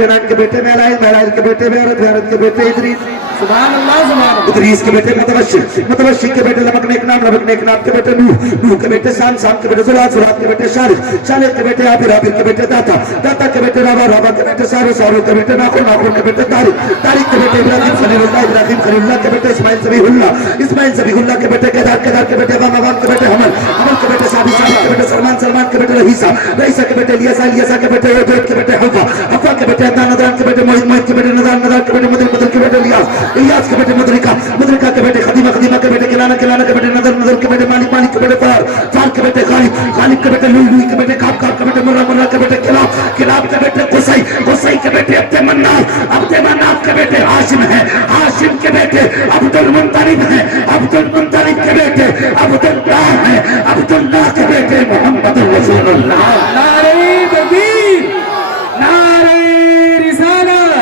केनान के बेटे मेहलाइल, मेहलाइल के बेटे बेरत, बेरत के बेटे इदरीस, सुभान अल्लाह सुभान अल्लाह। इदरीस के बेटे मुतवशिर, मुतवशिर के बेटे लमक नेक नाम, लमक नेक नाम के बेटे नूह, नूह के बेटे शाम, शाम के बेटे जुलात, जुलात के बेटे शारिक, शारिक के बेटे आबिर, आबिर के बेटे दाता, दाता के बेटे रावा, रावा के बेटे सारो, सारो के बेटे नाखुन, नाखुन के बेटे तारिक, तारिक के बेटे इब्राहिम खलीलुल्लाह, इब्राहिम खलीलुल्लाह के बेटे इस्माइल ज़बीहुल्लाह, इस्माइल ज़बीहुल्लाह के बेटे केदार, केदार के बेटे अवाम, अवाम के बेटे हमल, हमल के बेटे साबित, साबित के बेटे सलमान, सलमान के बेटे रहीसा, रहीसा के बेटे इलियासा, इलियासा के बेटे उबैद के बेटे हफ़ा, हफ़ा के बेटे अदनान, अदनान के बेटे मोहित, मोहित के बेटे नदान, नदान के बेटे मदर, मदर के बेटे इलियास, इलियास के बेटे मुदरिका, मुदरिका के बेटे खदीमा, खदीमा के बेटे किलाना, किलाना के बेटे नदर, नदर के बेटे मालिक, मालिक के बेटे फार, फार के बेटे गालिब, गालिब के बेटे लुई, लुई के बेटे काब, काब के बेटे मुर्रा, मुर्रा के बेटे किलाब, किलाब के बेटे कुसै, कुसै के बेटे अब्दे मन्नाफ, अब्दे मन्नाफ के बेटे हाशिम है, हाशिम के बेटे अब्दुल मुत्तलिब है, अब्दुल मुत्तलिब के बेटे अब्दुल्लाह है, अब्दुल्लाह के बेटे मोहम्मद रसूलुल्लाह। नारे तकबीर, नारे रिसालत,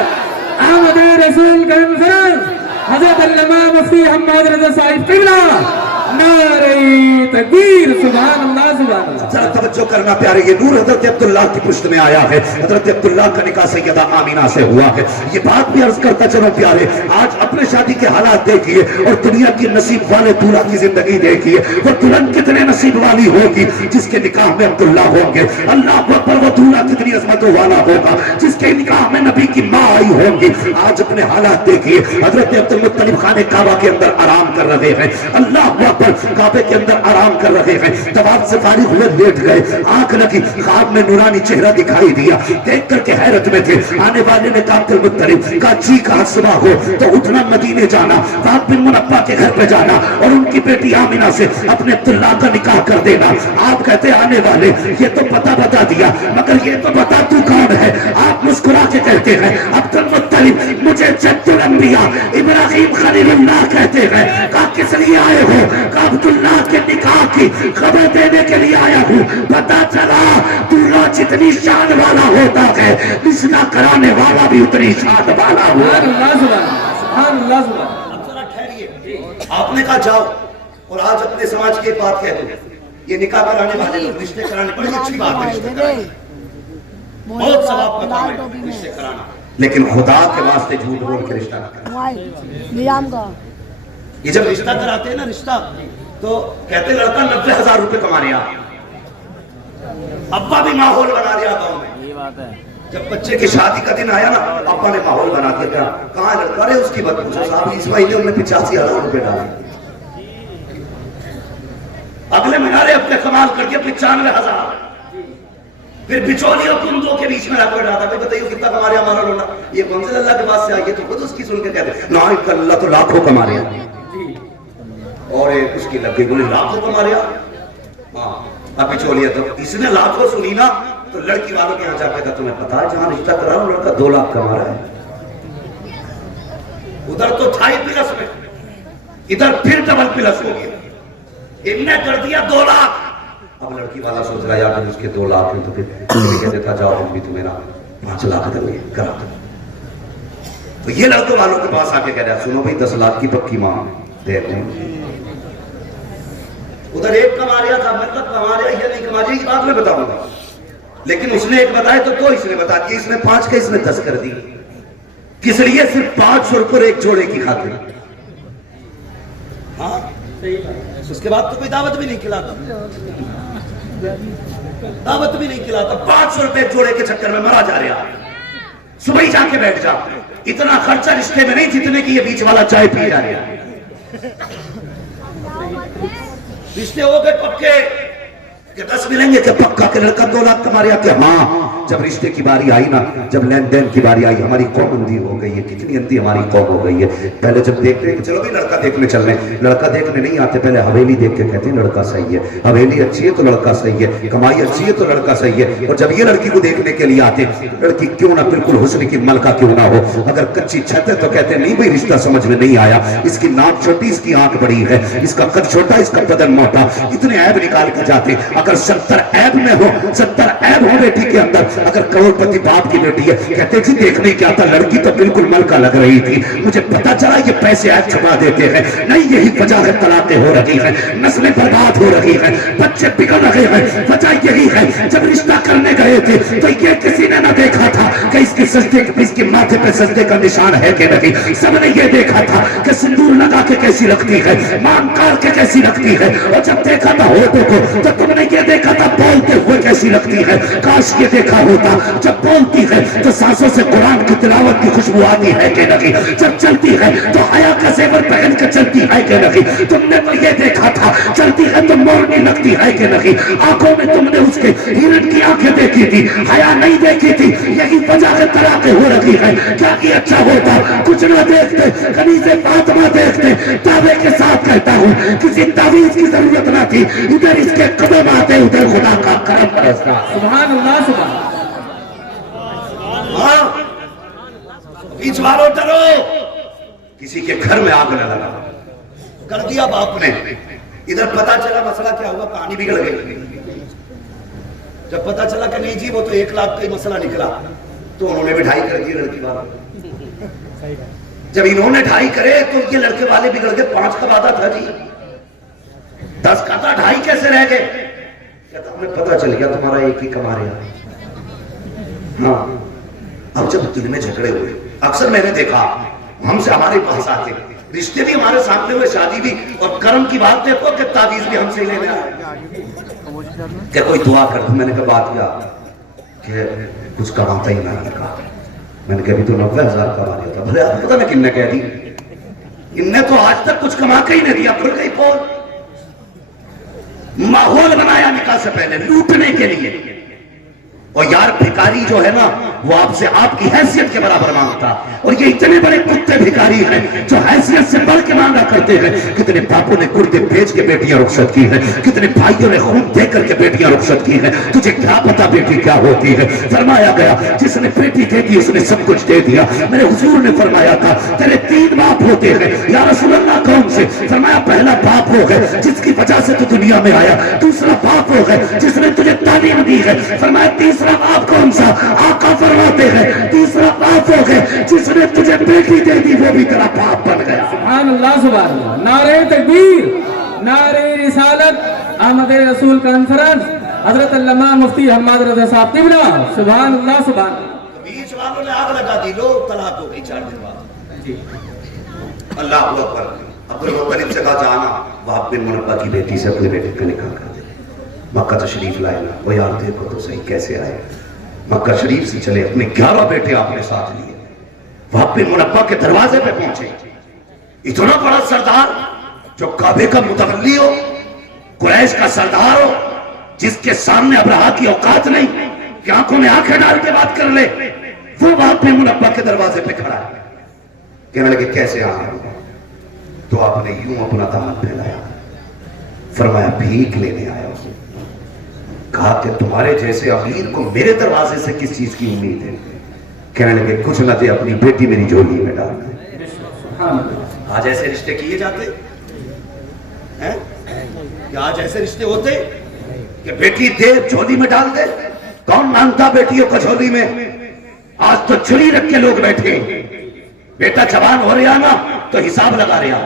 अहमद रसूल कॉन्फ्रेंस, हज़रत अल्लामा मुफ्ती मोहम्मद रज़ा साहिब क़िबला, नारे तकबीर, सुभान अल्लाह सुभान अल्लाह। जरा तवज्जो करना प्यारे, ये नूर हजरत अब्दुल्लाह की पुश्त में आया है, हजरत अब्दुल्लाह का निकाह सैयदा आमीना से हुआ है। ये बात भी अर्ज करता चलो प्यारे, आज अपने शादी के हालात देखिए और दुनिया की नसीब वाले दूल्हा की जिंदगी देखिए, वो दुल्हन कितने नसीब वाली होगी जिसके निकाह में अब्दुल्लाह होंगे। अल्लाह अकबर, वो दूल्हा कितनी अजमतों वाला होगा जिसके निकाह में नबी की माँ आई होंगी। आज अपने हालात देखिए, हजरत अब्दुल मुत्तलिब खाने काबा के अंदर आराम कर रहे हैं, अल्लाह अकबर, काबे के अंदर आराम कर रहे हैं, तवाफ से फारिग हुए लेट गए, आंख लगी, ख्वाब में नूरानी चेहरा दिखाई दिया, देख करके हैरत में थे। आने वाले ने कहा अब्दुल मुत्तलिब का जी का सुबह हो तो उठना, मदीने जाना, वाक़ बिन मुनब्बा के घर पे जाना और उनकी बेटी आमिना से अपने अब्दुल्लाह का निकाह कर देना। आप कहते आने वाले, ये तो पता बता दिया, मगर ये तो बता तू कौन है। आप मुस्कुरा के कहते हैं अब्दुल मुत्तलिब मुझे जद्दुल अंबिया इब्राहिम खलीलुल्लाह कहते हैं। कहा किस लिए आए हो? कहा अब्दुल्लाह के निकाह की खबर देने के लिए आया हूँ। पता चला दूल्हा जितनी शान वाला होता है, रिश्ता कराने वाला भी उतनी शान वाला हुआ। अब जरा ठहरिए, आपने कहा जाओ और आज अपने समाज की एक बात कह दो, ये निकाह कराने वाले लोग रिश्ते कराने बड़ी अच्छी बात है, रिश्ते कराने बहुत सवाब का काम है रिश्ते कराना, लेकिन खुदा के वास्ते झूठ बोल के रिश्ता ना करें। ये जब रिश्ता कराते हैं ना, रिश्ता तो कहते लड़का 90,000 रुपए कमा रहा, अब्बा भी माहौल बना दिया गाँव में। ये बात है, जब बच्चे की शादी का दिन आया ना, अब्बा ने माहौल बना दिया। कहाँ लड़का? अरे उसकी बात पूछो साहब, इस महीने उन्हें 85,000 रुपए डाले, अगले महीने अपने कमाल करके 95,000, फिर बिचौलियों कुंदों के बीच में रखकर डाला। भाई बताइए कितना कमा रहा हमारा लोना? ये मंजिल अल्लाह के पास से आई है तो खुद उसकी सुन के कहते ना, अल्लाह तो लाखों कमा रहा और उसकी लग गई बोली लाखों कमा रहा। हाँ, अब बिचौलिया तो इसने लाखों सुनी ना, तो लड़की वालों के यहाँ जाकर तुम्हें पता है जहां रिश्ता करा रहा लड़का 2 लाख कमा रहा है, उधर तो 2.5 में, इधर फिर डबल प्लस हो गया, इनने कर दिया 2 लाख। अब लड़की वाला सोच रहा है यार उसके 2 लाख है तो फिर कह देता जाओ हम भी तुम्हें ना 5 लाख देंगे करा दो। तो ये लड़कों वालों के पास आके कह रहा सुनो भाई 10 लाख की पक्की मांग दे रहे हैं। उधर एक कमा रहा था, मतलब कमा रहा या नहीं कमा रहा ये बात मैं बताऊंगा, लेकिन उसने एक बताया तो इसने बता दिया, इसने 5 के इसने 10 कर दी। किस लिए? सिर्फ 500 रुपये एक जोड़े की खातिर। हाँ सही बात। उसके बाद तो कोई दावत भी नहीं खिलाता, दावत भी नहीं खिलाता, 500 रुपए जोड़े के चक्कर में मरा जा रहा। सुबह ही जाके बैठ जा, इतना खर्चा रिश्ते में नहीं जितने की ये बीच वाला चाय पी जा रहा। रिश्ते हो गए पक्के कि 10 मिलेंगे कि पक्का के लड़का 2 लाख कमा रहा कि हाँ। जब रिश्ते की बारी आई ना, जब लेन देन की बारी आई, हमारी कौम अंधी हो गई है, कितनी अंधी हमारी कौम हो गई है। पहले जब देखते हैं कि चलो भी लड़का देखने चल रहे हैं, लड़का देखने नहीं आते, पहले हवेली देख के कहते हैं लड़का सही है, हवेली अच्छी है तो लड़का सही है, कमाई अच्छी है तो लड़का सही है। और जब ये लड़की को देखने के लिए आते, लड़की क्यों ना बिल्कुल हुस्न की मलका क्यों ना हो, अगर कच्ची छत है तो कहते नहीं भाई रिश्ता समझ में नहीं आया, इसकी नाक छोटी, इसकी आंख बड़ी है, इसका कद छोटा, इसका बदन मोटा, इतने ऐब निकाल के जाते। अगर 70 ऐब में हो, 70 ऐब हो बेटी के अंदर अगर करोड़पति बाप की बेटी है, कहते जी देखने क्या था, लड़की तो बिल्कुल मलका लग रही थी, मुझे पता चला ये पैसे ऐप छुपा देते हैं, नहीं यही वजह है तलाकें हो रही है, नस्लें बर्बाद हो रही है, बच्चे बिगड़ रहे हैं, वजह यही है। जब रिश्ता करने गए थे तो ये किसी ने ना देखा था कि इसके सजदे, इसके माथे पे सजदे का निशान है कि नहीं, सबने ये देखा था कि सिंदूर लगा के कैसी लगती है, मांग काट के कैसी लगती है, और जब देखा था होठों को तो तुमने ये देखा था बोलते हुए कैसी लगती है। काश ये देखा होता जब बोलती है तो सांसों से कुरान की तिलावत की खुशबू आती है कि नहीं, जब चलती है तो हया का जेवर पहन के चलती है कि नहीं, तुमने तो ये देखा था चलती है तो मोरनी लगती है कि नहीं, आंखों में तुमने उसके हिरण की आंखें देखी थी, हया नहीं देखी थी, यही वजह है तलाकें हो रही है। क्या कि अच्छा होता कुछ ना देखते, कनीज़े फातिमा देखते। दावे के साथ कहता हूँ किसी तावीज की जरूरत ना थी, इधर इसके कदम आते उधर खुदा का करम बरसता। सुभान अल्लाह सुभान। हाँ, बीच वालों डरो, किसी के घर में आग न लगा, कर दिया बाप ने। इधर पता चला मसला क्या हुआ, कहानी बिगड़ गई। जब पता चला कि नहीं जी वो तो 1 लाख का ही मसला निकला, तो उन्होंने भी 2.5 कर दिए लड़की वाले। जब इन्होंने 2.5 करे तो ये लड़के वाले बिगड़ गए। 5 का वादा था जी, 10 का था, 2.5 कैसे रह गए? कहता हमें पता चल गया तुम्हारा एक ही कमा रहा। हाँ, अब जब दिन में झगड़े हुए, अक्सर मैंने देखा हमसे हमारे पास आते, रिश्ते भी हमारे सामने हुए, शादी भी, और कर्म की बात देखो कि तावीज भी हमसे लेने आए। क्या कोई दुआ कर दो? मैंने कहा बात क्या कि कुछ कमाता ही नहीं कहा। मैंने कहा अभी तो 90,000 कमा लिया था। भले आपको पता नहीं किन्ने कह दी, इनने तो आज तक कुछ कमा के ही नहीं दिया। खुल गई पोल, माहौल बनाया निकाह से पहले लूटने के लिए। और यार भिखारी जो है ना वो आपसे आपकी हैसियत के बराबर मांगता, और ये इतने बड़े कुत्ते भिखारी हैं जो हैसियत से बढ़ के मांगा करते हैं। कितने बापों ने कुर्ते बेच के बेटियां रुखसत की हैं, कितने भाइयों ने खून दे करके बेटियां रुखसत की हैं। तुझे क्या पता बेटी क्या होती है? फरमाया गया जिसने बेटी दे दी उसने सब कुछ दे दिया। मेरे हुजूर ने फरमाया था तेरे 3 बाप होते हैं। या रसूल अल्लाह कौन से? फरमाया पहला बाप हो गए जिसकी वजह से तू दुनिया में आया, दूसरा बाप हो गए जिसने तुझे तालीम दी है। फरमाया तीसरा बाप कौन सा? आका फरमाते हैं तीसरा बाप हो गए जिसने तुझे बेटी दे दी, वो भी तेरा बाप बन गया। सुभान अल्लाह सुभान अल्लाह। नारे तकबीर, नारे रिसालत, अहमद रसूल कॉन्फ्रेंस, हजरत अल्लामा मुफ्ती हम्माद रजा साहब किबला। सुभान अल्लाह सुभान। बीच वालों ने आग लगा दी, लो तलाक हो गई 4 दिन बाद जी। अल्लाह अकबर। अब्दुल मुत्तलिब से कहा जाना वहाब बिन मुनब्बा की बेटी से अपने बेटे का निकाह कर दे, मक्का तशरीफ लाए ना। वो यार देखो तो सही कैसे आए, मक्का शरीफ से चले, अपने 11 बेटे आपने साथ लिए, वहाब बिन मुनब्बा के दरवाजे पे पहुंचे। इतना बड़ा सरदार जो काबे का मुतवल्ली हो, कुरैश का सरदार हो, जिसके सामने अब्रहा की औकात नहीं कि आंखों में आंखें डाल के बात कर ले, वो वहाब बिन मुनब्बा के दरवाजे पे खड़ा है। कहने लगे कैसे आ गए? तो आपने यूं अपना दामन फैलाया, फरमाया भीख लेने आया हूं। कहा कि तुम्हारे जैसे अमीर को मेरे दरवाजे से किस चीज की उम्मीद है? कहने लगे कुछ न दे, अपनी बेटी मेरी झोली में डाल दे। आज ऐसे रिश्ते किए जाते हैं? क्या आज ऐसे रिश्ते होते कि बेटी दे झोली में डाल दे? कौन मांगता बेटियों को झोली में? आज तो छुरी रख के लोग बैठे, बेटा जवान हो रहा ना तो हिसाब लगा रहा,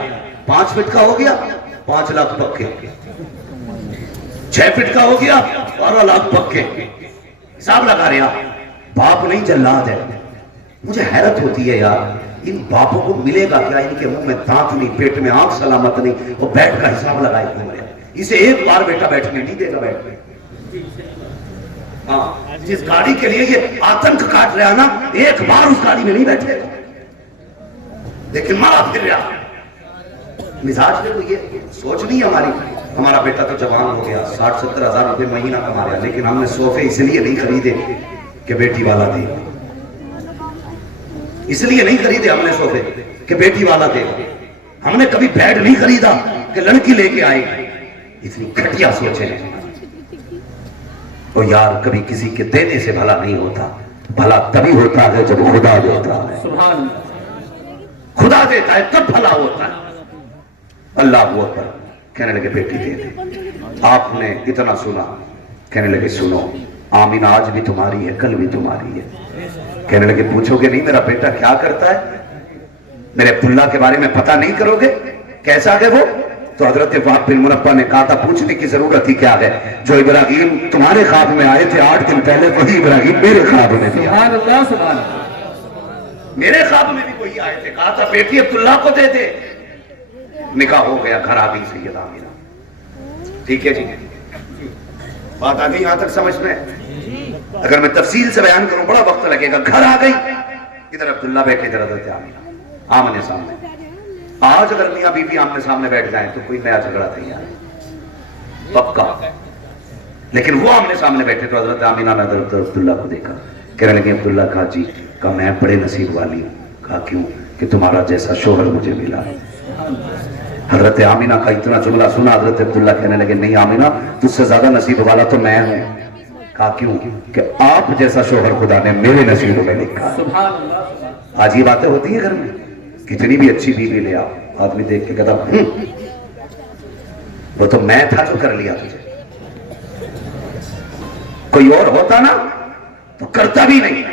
5 फीट का हो गया 5 लाख पक्के, 6 फीट का हो गया 12 लाख पक्के, हिसाब लगा रहा। बाप नहीं जल्लाद है। मुझे हैरत होती है यार, इन बापों को मिलेगा क्या? इनके मुंह में दांत नहीं, पेट में आंख सलामत नहीं, वो बैठ का हिसाब लगाए घूम रहे। इसे एक बार बेटा बैठने नहीं देगा बैठने। हाँ, जिस गाड़ी के लिए ये आतंक काट रहा ना, एक बार उस गाड़ी में नहीं बैठेगा, लेकिन मारा फिर रहा। मिजाज में ये सोच नहीं हमारी, हमारा बेटा तो जवान हो गया, 60-70 हजार रुपए महीना कमा रहा, लेकिन हमने सोफे इसलिए नहीं खरीदे कि बेटी वाला दे, इसलिए नहीं खरीदे हमने सोफे कि बेटी वाला दे। हमने कभी बेड नहीं खरीदा कि लड़की लेके आएगी। इतनी घटिया सोचे हैं। और यार कभी किसी के देने से भला नहीं होता, भला तभी होता है जब खुदा देता है। सुभान खुदा देता है तब भला होता है। अल्लाह वो कहने लगे बेटी दे दे। आपने इतना सुना, कहने लगे सुनो आमीना आज भी तुम्हारी है, कल भी तुम्हारी है। कहने लगे पूछोगे नहीं मेरा बेटा क्या करता है, मेरे अब्दुल्ला के बारे में पता नहीं करोगे, कैसा है वो? तो हजरत वहाब बिन मुनब्बा ने कहा था पूछने की जरूरत ही क्या है, जो इब्राहिम तुम्हारे ख्वाब में आए थे 8 दिन पहले, वही इब्राहिम मेरे ख्वाब में भी आए। सुभान अल्लाह, सुभान अल्लाह। मेरे ख्वाब में भी वही आए थे, कहा था बेटी अब्दुल्ला को दे दे। निकाह हो गया, घर आ गई सैयदा आमिना। ठीक है जी, बात आ गई यहां तक समझ में? अगर मैं तफसील से बयान करूं बड़ा वक्त लगेगा। घर आ गई, इधर अब्दुल्ला बैठे, इधर हजरत आमिना आमने सामने। आज अगर मियां बीवी आमने सामने बैठ जाए तो कोई नया झगड़ा तैयार है पक्का, लेकिन वो आमने सामने बैठे तो हजरत आमिना ने अब्दुल्ला को देखा, कहने लगे अब्दुल्ला कहा जी, कहा मैं बड़े नसीब वाली हूं। कहा क्यों? कि तुम्हारा जैसा शोहर मुझे मिला। हजरत आमिना का इतना जुमला सुना, हजरत अब्दुल्ला कहने लगे नहीं आमिना, तुझसे ज्यादा नसीब वाला तो मैं हूं। कहा क्यों? कि आप जैसा शोहर खुदा ने मेरे नसीब में लिखा। सुभान अल्लाह। आज ये बातें होती है घर में, कितनी भी अच्छी बीवी ले आओ, आदमी देख के कहता वो तो मैं था जो कर लिया तुझे, कोई और होता ना तो करता भी नहीं।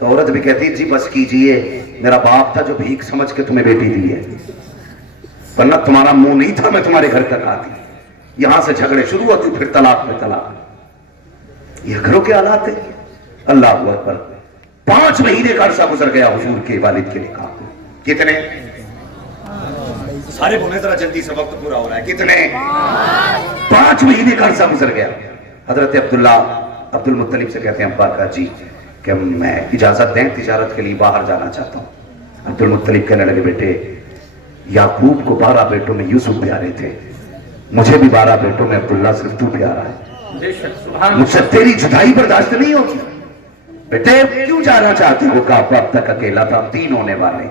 तो औरत भी कहती जी बस कीजिए, मेरा बाप था जो भीख समझ के तुम्हें बेटी दी है, वरना तुम्हारा मुंह नहीं था मैं तुम्हारे घर तक आती। यहां से झगड़े शुरू होते, फिर तलाक में तलाक। ये घरों के हालात है। अल्लाह अकबर। 5 महीने का अरसा गुजर गया हुजूर के वालिद के निकाह को। कितने? सारे बोले जरा जल्दी से, वक्त पूरा हो रहा है। कितने? 5 महीने का अरसा गुजर गया। हजरत अब्दुल्ला अब्दुल मुत्तलिब से कहते हैं अब्बा का जी कि मैं इजाजत दें, तिजारत के लिए बाहर जाना चाहता हूं। अब्दुल मुत्तलिब कहने लगे बेटे, याकूब को 12 बेटों में यूसुफ प्यारे थे, मुझे भी 12 बेटों में अब्दुल्ला सिर्फ तू प्यारा है, मुझसे तेरी जुदाई बर्दाश्त नहीं होगी। बेटे क्यों जाना चाहते हो? कहा अब तक अकेला था, अब 3 होने वाले,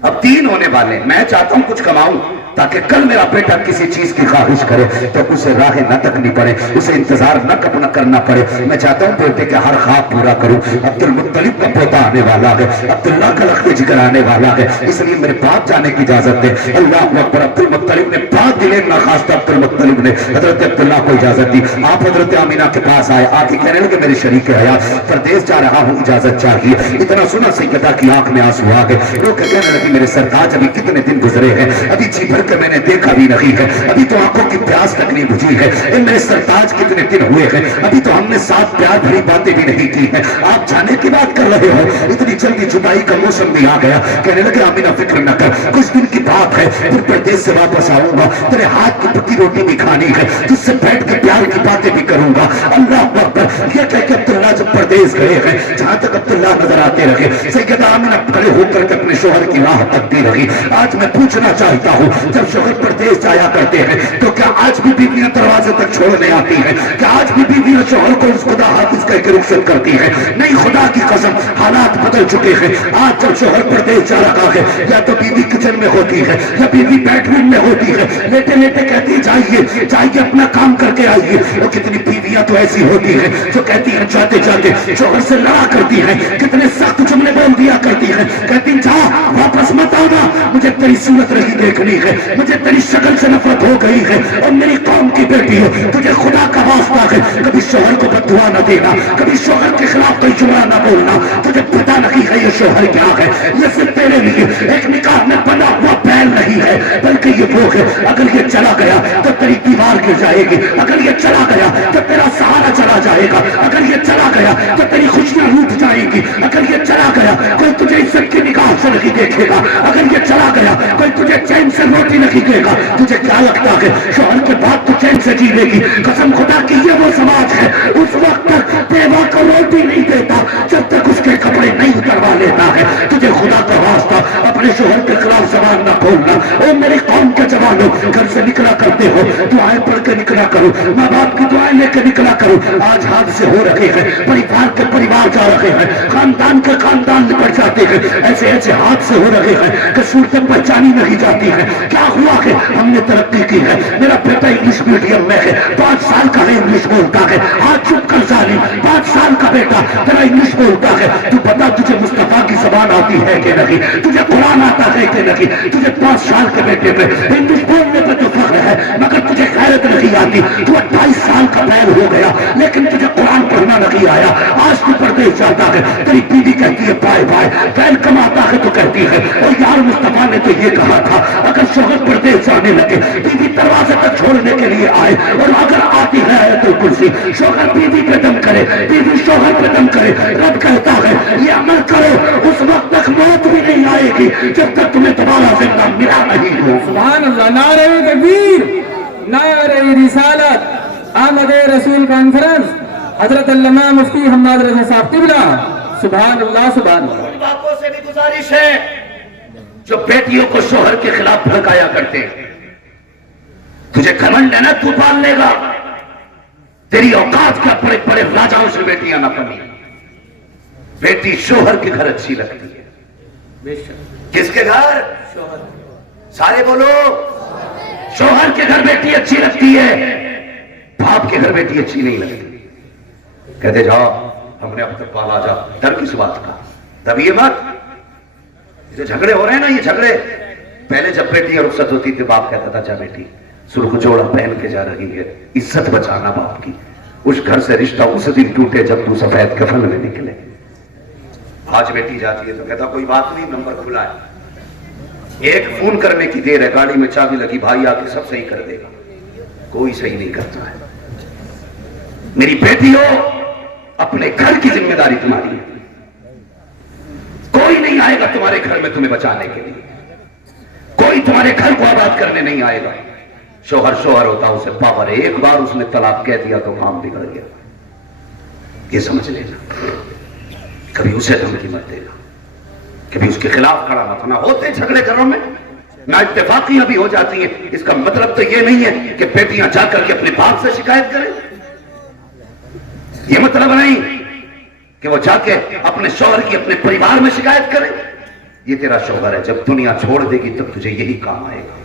अब 3 होने वाले। मैं चाहता हूं कुछ कमाऊं ताकि कल मेरा बेटा किसी चीज की ख्वाहिश करे तो उसे राहें न तकनी पड़े, उसे इंतजार न करना पड़े। मैं चाहता हूं बेटे के हर ख्वाब पूरा करूं। अब्दुल मुत्तलिब का पोता आने वाला है, अब्दुल्ला का लख्त जिगर आने वाला है, इसलिए मेरे बाप जाने की इजाजत दे। अल्लाह अकबर। अब्दुल मुत्तलिब ने बात दिले ना खास अब्दुल मुत्तलिब ने हजरत अब्दुल्ला को इजाजत दी। आप हजरत आमिना के पास आए, आके कहने लगे मेरे शरीक हयात परदेश जा रहा हूं, इजाजत चाहिए। इतना सुना सैयदा की आंख में आंसू आ गए। लोग कहने लगे मेरे सरताज अभी कितने दिन गुजरे हैं, अभी जी भर के मैंने देखा भी नहीं है, अभी तो आंखों की प्यास तक नहीं बुझी है। मेरे सरताज कितने दिन हुए हैं, अभी तो हमने साथ प्यार भरी बातें भी नहीं की है, आप जाने की बात कर रहे हो, इतनी जल्दी जुदाई का मौसम भी आ गया। कहने लगे आमिना फिक्र न कर, कुछ दिन की बात है, फिर परदेश से वापस आऊंगा, तेरे हाथ की पकी रोटी भी खानी है, तुझसे बैठ के प्यार की बातें भी करूंगा। अल्लाह अकबर। ये कह के अब्दुल्ला जब परदेश गए हैं, जहां तक अब्दुल्ला नजर आते रहे, सैयदा आमिना खड़े होकर के अपने शोहर की राह तकती रही। आज मैं पूछना चाहता हूं, जब शोहर परदेश जाया करते हैं तो क्या आज भी बीवियां दरवाजे तक छोड़ने आती हैं? क्या आज भी बीवियां शोहर को उस खुदा हाफिज कह के रुखसत करती हैं? नहीं, खुदा की कसम हालात बदल चुके हैं। आज जब शोहर परदेश जा रहा है, या तो बीवी किचन में होती है या बीवी बेडरूम में होती है, लेटे लेटे कहती है जाइए जाइए अपना काम करके आइए। और कितनी बीवियां तो ऐसी होती है जो कहती है जाते जाते शोहर से लड़ा करती है, कितने सख्त जुमले बोल दिया करती है, कहती जा वापस मत आना, मुझे तेरी सूरत नहीं देखनी है, मुझे तेरी शक्ल से नफरत हो गई है, और मेरी कौम की बेटी हो, तुझे खुदा का वास्ता है कभी शोहर को बददुआ न देना, कभी शोहर के खिलाफ कोई जुमला न बोलना। तुझे पता नहीं है ये शोहर क्या है, ये सिर्फ तेरे लिए एक निकाह में बना हुआ बैल नहीं है, बल्कि ये वो है अगर ये चला गया तो तेरी दीवार गिर जाएगी, अगर ये चला गया तो तेरा सहारा चला जाएगा, अगर ये चला गया तो तेरी खुशियां लूट जाएगी, अगर ये चला गया कोई तुझे इज्जत की निगाह से नहीं देखेगा, अगर ये चला गया कोई तुझे चैन से रोटी नहीं देगा। तुझे क्या लगता है शोहर के बाद तू चैन से जी लेगी? कसम खुदा की ये वो समाज है उस वक्त तक बेवा को रोटी नहीं देता जब तक उसके कपड़े नहीं उतरवा लेता है। तुझे खुदा का वास्ता अपने शोहर के खिलाफ जबान न खोलना। ओ मेरी कौम के जवानों, घर से निकला करते हो दुआएं पढ़ के निकला करो, माँ बाप की दुआएं लेकर निकला करो। आज हादसे हो रहे हैं, परिवार के परिवार जा रहे हैं, खानदान के खानदान निपट जाते हैं, ऐसे ऐसे हादसे हो रहे हैं कि सूरतें पहचानी नहीं जाती है। क्या हुआ है? हमने तरक्की की है, मेरा बेटा इंग्लिश मीडियम में है, 5 साल का है, इंग्लिश बोलता है। हाथ चुप कर जालिम, 5 साल का बेटा तेरा इंग्लिश बोलता है। तू बता तुझे मुस्तफा की जबान आती है कि नहीं, तुझे कुरान आता है कि नहीं? तुझे 5 साल के बेटे पे इंग्लिश बोलने पे तो फख्र है, मगर तुझे गैरत नहीं आती। तू 28 साल का बैल हो गया लेकिन तुझे कुरान نہیں آیا. آج تو پردیس جاتا ہے, تیری بیوی کہتی ہے بائے بائے, فیل کماتا ہے تو کہتی ہے اور یار مصطفیٰ نے تو یہ کہا تھا اگر شوہر پردیس جانے لگے بیوی دروازے تک چھوڑنے کے لیے آئے, اور اگر آتی ہے آیت الکرسی, شوہر بیوی پہ دم کرے, بیوی شوہر پہ دم کرے, رب کہتا ہے یہ عمل کرو, اس وقت تک موت بھی نہیں آئے گی جب تک تمہیں دوبارہ زندہ ملا نہیں ہو. سبحان اللہ. نعرہ تکبیر, نعرہ رسالت, آمد رسول کانفرنس, حضرت علامہ مفتی حماد رضا صاحب قبلہ. سبحان اللہ سبحان اللہ. ان باپوں سے بھی گزارش ہے جو بیٹیوں کو شوہر کے خلاف بھڑکایا کرتے ہیں. تجھے گھمنڈ ہے نا, تو پال لے گا, تیری اوقات کیا, بڑے بڑے راجاؤں سے بیٹیاں نہ بنی. بیٹی شوہر کے گھر اچھی لگتی ہے. بے شک. کس کے گھر؟ سارے بولو. شوہر کے گھر بیٹی اچھی لگتی ہے, باپ کے گھر بیٹی اچھی نہیں لگتی. کہتے جاؤ ہم نے اب تک پالا, جا ڈر کس بات کا, تب یہ مت جو جھگڑے ہو رہے ہیں نا, یہ جھگڑے پہلے جب بیٹی رخصت ہوتی تھی باپ کہتا تھا جا بیٹی سرخ جوڑا پہن کے جا رہی ہے, عزت بچانا باپ کی. اس گھر سے رشتہ اس دن ٹوٹے جب تو سفید کفن میں نکلے. آج بیٹی جاتی ہے تو کہتا کوئی بات نہیں, نمبر کھلا ہے, ایک فون کرنے کی دیر ہے, گاڑی میں چابی لگی, بھائی آ کے سب صحیح کر دے گا. کوئی صحیح نہیں کرتا ہے. میری بیٹی ہو, اپنے گھر کی ذمہ داری تمہاری ہے. کوئی نہیں آئے گا تمہارے گھر میں تمہیں بچانے کے لیے, کوئی تمہارے گھر کو آباد کرنے نہیں آئے گا. شوہر شوہر ہوتا, اسے پاور ہے, ایک بار اس نے طلاق کہہ دیا تو کام بگڑ گیا. یہ سمجھ لینا, کبھی اسے دھمکی مت دینا, کبھی اس کے خلاف کھڑا مت ہونا. ہوتے جھگڑے گھروں میں نا اتفاقیاں بھی ہو جاتی ہیں, اس کا مطلب تو یہ نہیں ہے کہ بیٹیاں جا کر کے اپنے باپ سے شکایت کریں. یہ مطلب نہیں کہ وہ جا کے اپنے شوہر کی اپنے پریوار میں شکایت کریں. یہ تیرا شوہر ہے, جب دنیا چھوڑ دے گی تب تجھے یہی کام آئے گا.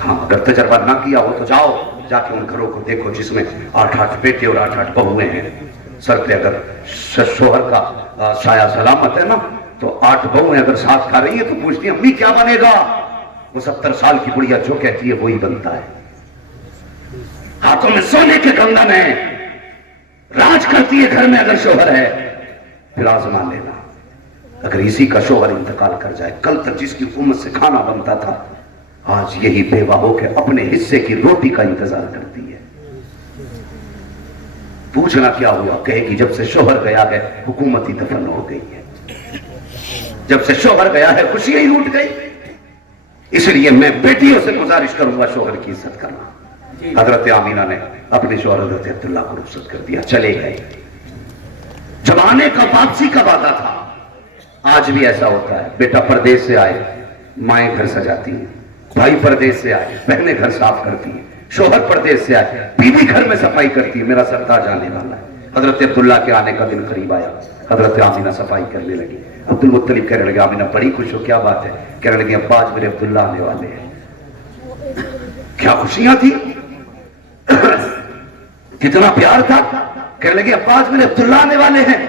ہاں اگر تجربہ نہ کیا ہو تو جاؤ, جا کے ان گھروں کو دیکھو جس میں 8-8 بیٹے اور 8-8 بہویں ہیں. سر پہ اگر شوہر کا سایہ سلامت ہے نا تو 8 بہویں اگر ساتھ کھا رہی ہیں تو پوچھتی ہیں امی کیا بنے گا. وہ 70 سال کی بڑھیا جو کہتی ہے وہی بنتا ہے. ہاتھوں میں سونے کے کنگن ہیں, راج کرتی ہے گھر میں اگر شوہر ہے. پھر آزما لینا, اگر اسی کا شوہر انتقال کر جائے, کل تک جس کی حکومت سے کھانا بنتا تھا آج یہی بیوہ ہو کے اپنے حصے کی روٹی کا انتظار کرتی ہے. پوچھنا کیا ہوا, کہے گی جب سے شوہر گیا ہے حکومت ہی دفن ہو گئی ہے, جب سے شوہر گیا ہے خوشی ہی روٹ گئی. اس لیے میں بیٹیوں سے گزارش کروں گا شوہر کی عزت کرنا. حضرت آمینہ نے اپنے شوہر حضرت عبداللہ کو رخصت کر دیا, چلے گئے. جب آنے کا واپسی کا وعدہ تھا, آج بھی ایسا ہوتا ہے. بیٹا پردیس سے آئے, مائیں گھر سجاتی ہیں, بھائی پردیس سے آئے, بہنیں گھر صاف کرتی ہیں, شوہر پردیس سے آئے, بیوی گھر میں صفائی کرتی ہے. میرا سرتاج آنے والا ہے. حضرت عبداللہ کے آنے کا دن قریب آیا, حضرت آمینہ صفائی کرنے لگی. عبد المطلب کہنے لگے آمینہ بڑی خوش ہو, کیا بات ہے؟ کہنے لگے ابا آج میرے عبداللہ آنے والے ہیں. کیا خوشیاں تھی, کتنا پیار تھا. کہنے لگے ابا آج میرے عبداللہ آنے والے ہیں.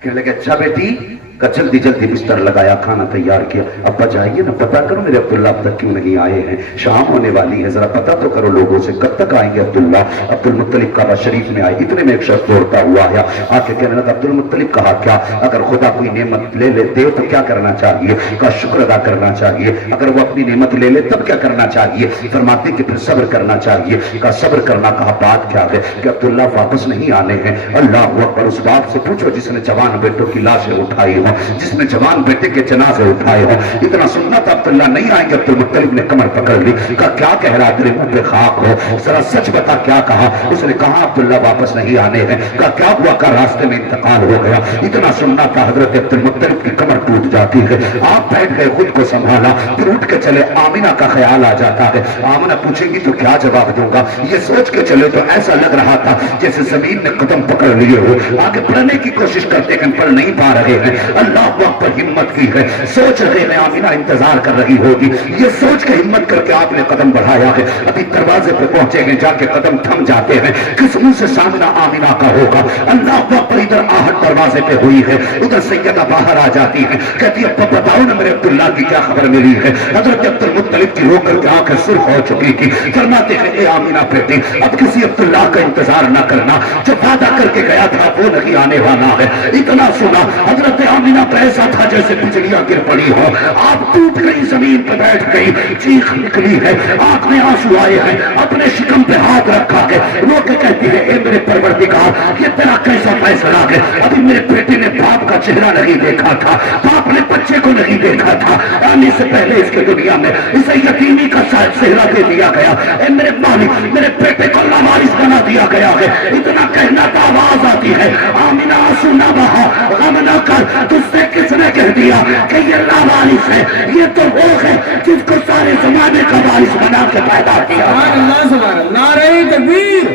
کہنے لگے اچھا بیٹی, کا جلدی جلدی بستر لگایا, کھانا تیار کیا. ابا جائیے نا, پتہ کرو میرے عبداللہ اب تک کیوں نہیں آئے ہیں, شام ہونے والی ہے, ذرا پتہ تو کرو لوگوں سے کب تک آئیں گے عبداللہ. عبد المطلب کعبہ شریف میں آئے. اتنے میں ایک شخص دوڑتا ہوا آیا, آ کے کہنے لگا عبد المطلب کہا کیا, اگر خدا کوئی نعمت لے لیتے تو کیا کرنا چاہیے؟ کا شکر ادا کرنا چاہیے. اگر وہ اپنی نعمت لے لے تب کیا کرنا چاہیے؟ فرماتے کہ پھر صبر کرنا چاہیے. کا صبر کرنا, کہا بات کیا ہے؟ کہ عبداللہ واپس نہیں آنے ہیں. اللہ اکبر. اس باپ سے پوچھو جس نے جوان بیٹوں کی لاشیں اٹھائی ہوں, جس نے جوان بیٹے کے جنازے اٹھائے ہوں. اتنا سننا تھا عبداللہ نہیں آئیں گے. عبد المطلب نے کمر پکڑ لی, کہا کیا کہہ رہا, تیرے منہ پہ خاک ہو, ذرا سچ بتا کیا کہا. اس نے کہا عبداللہ واپس نہیں آنے ہیں. کہا کیا ہوا؟ کا راستے میں انتقال ہو گیا. اتنا سننا تھا حضرت عبد المطلب کی کمر ٹوٹ جاتی ہے. آپ بیٹھ گئے, خود کو سنبھالا, پھر اٹھ کے چلے. آمینہ کا خیال آ جاتا ہے. آمینہ پوچھیں گی تو کیا جواب دوں گا. یہ سوچ کے چلے تو ایسا لگ رہا تھا جیسے زمین نے قدم پکڑ لیے ہو. آگے بڑھنے کی کوشش کرتے لیکن پڑھ نہیں پا رہے ہیں. अल्लाह वक्त पर हिम्मत की है, सोच रहे हैं आमिना इंतजार कर रही होगी, ये सोच के हिम्मत करके आपने कदम बढ़ाया है, अभी दरवाजे पे पहुंचे हैं, जाके कदम थम जाते हैं, किस मुंह से सामना आमिना का होगा। अल्लाह वक्त पर इधर आहट दरवाजे पे हुई है, उधर सैयदा बाहर आ जाती है, कहती है अब बताओ ना मेरे अब्दुल्ला की क्या खबर मिली है। हजरत अब्दुल मुत्तलिब की रो करके आंखें सुर्ख हो चुकी थी, फरमाते हैं ए आमिना बेटी अब किसी अब्दुल्ला का इंतजार न करना, जो वादा करके गया था वो नहीं आने वाला है। इतना सुना हजरत आमिना पे ऐसा था जैसे बिजलियां गिर पड़ी हो, आप टूट गई, जमीन पे बैठ गई, चीख निकली है, आंख में आंसू आए हैं, अपने शिकम पे हाथ रखा है, रो के कहती है ए मेरे परवरदिगार ये तेरा कैसा फैसला है, अभी मेरे बेटे ने बाप का चेहरा नहीं देखा था, बाप ने बच्चे को नहीं देखा था, आने से पहले इसके दुनिया में इसे यतीमी का चेहरा दे दिया गया, ए मेरे मालिक मेरे बेटे को लावारिस बना दिया गया है। इतना कहना तो आवाज आती है आमिना आंसू ना बहा, गम न कर, तुझसे किसने कह दिया कि ये लावारिस है, ये तो वो है जिसको सारे जमाने का वारिस बना के पैदा किया। सुभान अल्लाह, सुभान अल्लाह। नारे तकबीर,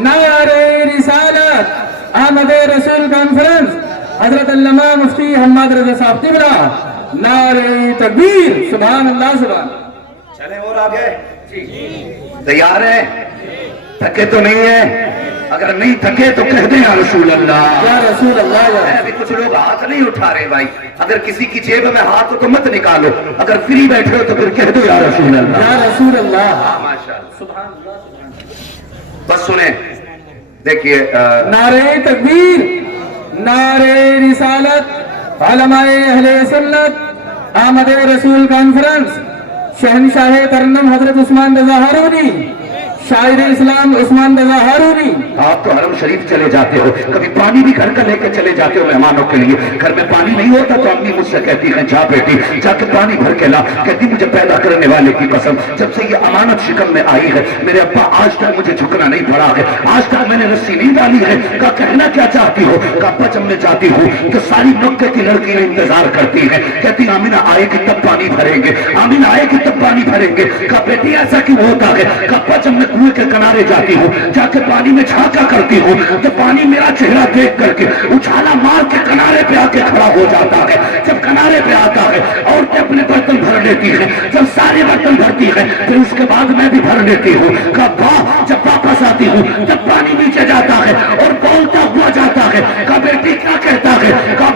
नारे रिसालत, अहमद रसूल कॉन्फ्रेंस, हजरत अल्लामा मुफ्ती हम्माद रजा साहब तिबला, नारे तकबीर, सुभान अल्लाह, सुभान। चले और आगे तैयार है? थके तो नहीं है? अगर नहीं थके तो कह दें या रसूल अल्लाह, या रसूल अल्लाह, या अभी कुछ लोग हाथ नहीं उठा रहे भाई, अगर किसी की जेब में हाथ हो तो मत निकालो, अगर फ्री बैठे हो तो फिर कह दो या रसूल अल्लाह, या रसूल अल्लाह। माशाअल्लाह। सुभान अल्लाह, सुभान। बस सुने, देखिए नारे तकबीर, नारे रिसालत, उलमाए अहले सुन्नत, अहमद रसूल कॉन्फ्रेंस, शहनशाह तरन्नुम हजरत उस्मान रजा हारूनी, शायर इस्लाम उस्मान रजा हारूनी। आप तो हरम शरीफ चले जाते हो, कभी पानी भी घर का लेके चले जाते हो मेहमानों के लिए, घर में पानी नहीं होता तो अम्मी मुझसे कहती है जा बेटी जाके पानी भर के ला, कहती मुझे पैदा करने वाले की कसम जब से ये अमानत शिकम में आई है मेरे अब्बा आज तक मुझे झुकना नहीं पड़ा है, आज तक मैंने रस्सी नहीं डाली है। का कहना क्या चाहती हो? का अब्बा जब मैं जाती हूँ तो सारी मक्के की लड़की इंतजार करती है, कहती आमिना आएगी तब पानी भरेंगे, आमिना आएगी तब पानी भरेंगे। का बेटी ऐसा क्यों होता है? का अब्बा जब मैं कुएं के किनारे जाती हूँ, जाके पानी में झांका करती हूँ तो पानी मेरा चेहरा देख करके उछाला मार के किनारे पे आके खड़ा हो जाता है। जब किनारे पे आता है औरतें अपने बर्तन भर लेती है, जब सारे बर्तन भरती है फिर उसके बाद मैं भी भर लेती हूँ। जब वापस आती हूँ तब पानी नीचे जाता है और बोलता हुआ जाता है। का बेटी क्या कहता है? का